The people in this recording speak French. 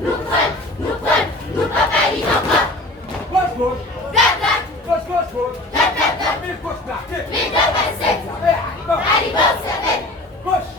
nous prenons, nous pas payer encore. Gauche, gauche. Black, black. Gauche, gauche, gauche. Black, black, black. Mille gauche, black. Mille deux vingt-sept. Allez, bon, c'est Gauche.